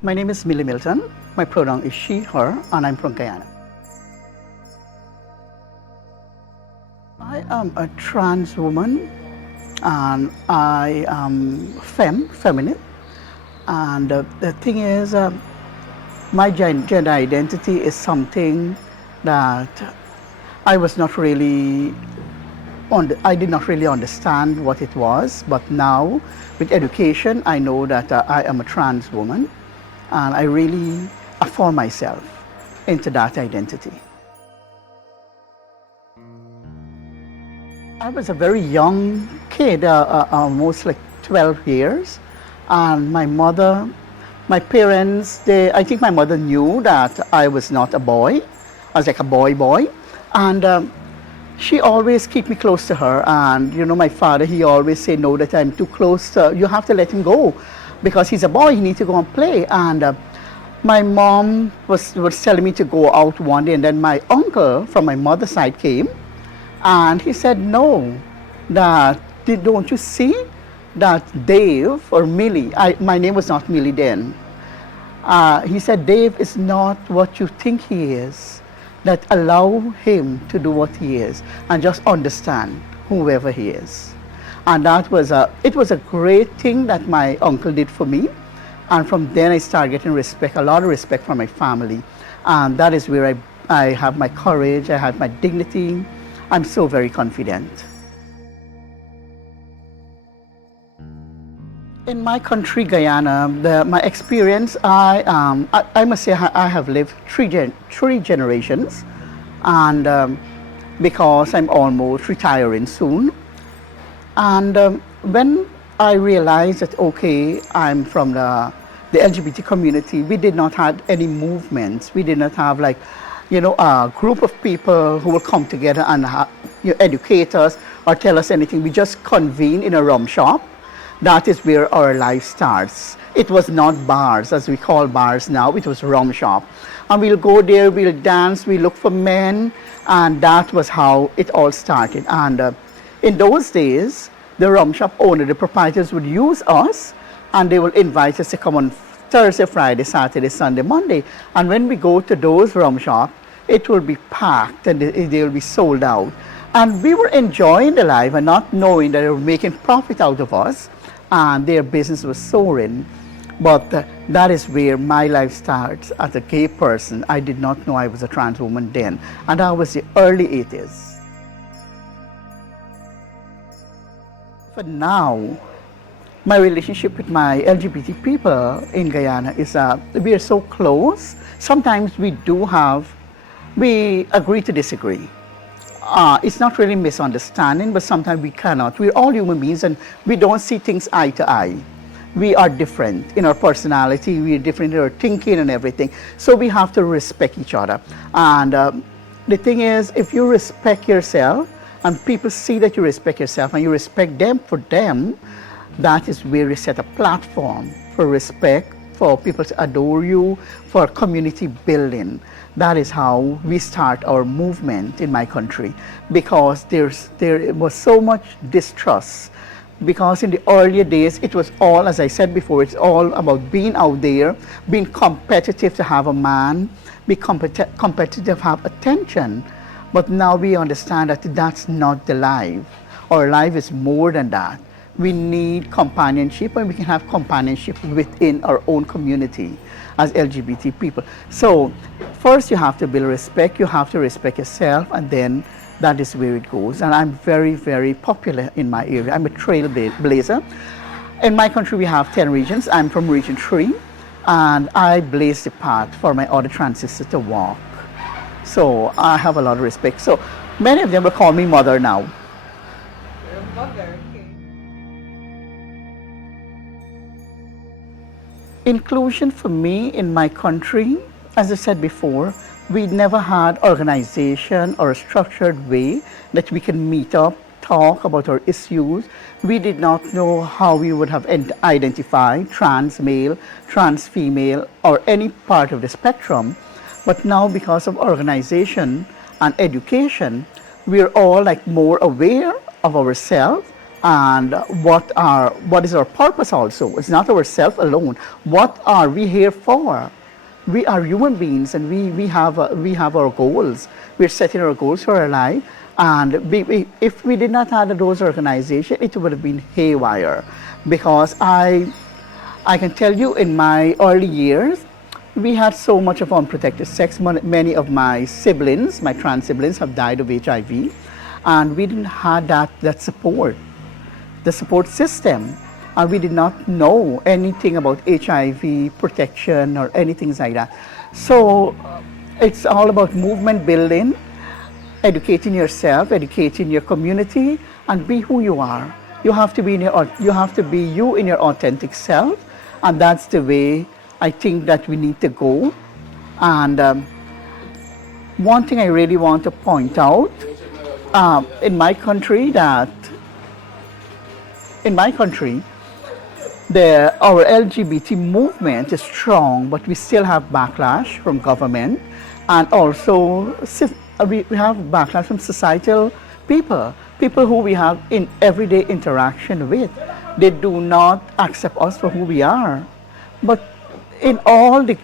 My name is Millie Milton. My pronoun is she, her, and I'm from Guyana. I am a trans woman and I am feminine. And the thing is, my gender identity is something that I was not really I did not really understand what it was, but now with education, I know that I am a trans woman, and I really affirm myself into that identity. I was a very young kid, almost like 12 years, and my parents, I think my mother knew that I was not a boy. I was like a boy, and she always keep me close to her. And you know, my father, he always say, no, that I'm too close you have to let him go, because he's a boy, he needs to go and play. And my mom was telling me to go out one day, and then my uncle from my mother's side came, and he said, no, that don't you see that Dave or Millie, my name was not Millie then, he said, Dave is not what you think he is, that allow him to do what he is and just understand whoever he is. And it was a great thing that my uncle did for me. And from then I started getting respect, a lot of respect from my family. And that is where I have my courage, I have my dignity. I'm so very confident. In my country, Guyana, my experience, I must say I have lived three generations, and because I'm almost retiring soon. And when I realized that, okay, I'm from the LGBT community, we did not have any movements. We did not have like, you know, a group of people who will come together and educate us or tell us anything. We just convene in a rum shop. That is where our life starts. It was not bars, as we call bars now, it was rum shop. And we'll go there, we'll dance, we look for men, and that was how it all started. And in those days, the rum shop owner, the proprietors would use us, and they will invite us to come on Thursday, Friday, Saturday, Sunday, Monday. And when we go to those rum shops, it will be packed and they will be sold out. And we were enjoying the life and not knowing that they were making profit out of us, and their business was soaring. But that is where my life starts as a gay person. I did not know I was a trans woman then, and that was the early 80s. For now, my relationship with my LGBT people in Guyana is we are so close. Sometimes we agree to disagree. It's not really misunderstanding, but sometimes we cannot. We're all human beings and we don't see things eye to eye. We are different in our personality, we're different in our thinking and everything. So we have to respect each other. And the thing is, if you respect yourself and people see that you respect yourself and you respect them for them, that is where you set a platform for respect, for people to adore you, for community building. That is how we start our movement in my country, because there was so much distrust. Because in the earlier days, it was all, as I said before, it's all about being out there, being competitive to have a man, be competitive to have attention. But now we understand that that's not the life. Our life is more than that. We need companionship, and we can have companionship within our own community as LGBT people. So first you have to build respect, you have to respect yourself, and then that is where it goes. And I'm very, very popular in my area. I'm a trailblazer. In my country we have 10 regions. I'm from region 3, and I blaze the path for my other trans sisters to walk. So I have a lot of respect. So many of them will call me mother now. You're a mother. Inclusion for me in my country, as I said before, we never had organization or a structured way that we can meet up, talk about our issues. We did not know how we would have identified trans male, trans female, or any part of the spectrum. But now, because of organization and education, we're all like more aware of ourselves, and what is our purpose also. It's not ourselves alone. What are we here for? We are human beings, and we have our goals. We're setting our goals for our life, and if we did not have those organizations, it would have been haywire. Because I can tell you, in my early years, we had so much of unprotected sex. Many of my siblings, my trans siblings, have died of HIV, and we didn't have that support, the support system. And we did not know anything about HIV protection or anything like that. So it's all about movement building, educating yourself, educating your community, and be who you are. You have to be you have to be you in your authentic self, and that's the way I think that we need to go. And one thing I really want to point out, in my country, our LGBT movement is strong, but we still have backlash from government, and also we have backlash from societal people who we have in everyday interaction with. They do not accept us for who we are. But in all the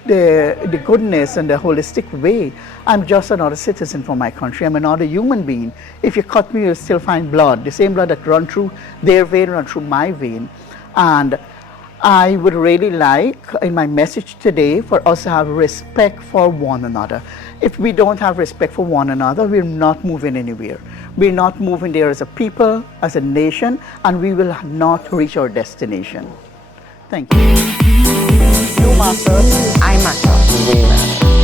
goodness and the holistic way, I'm just another citizen for my country. I'm another human being. If you cut me, you'll still find blood. The same blood that runs through their vein runs through my vein. And I would really like, in my message today, for us to have respect for one another. If we don't have respect for one another, we're not moving anywhere. We're not moving there as a people, as a nation, and we will not reach our destination. Thank you. You matter. I matter. We matter.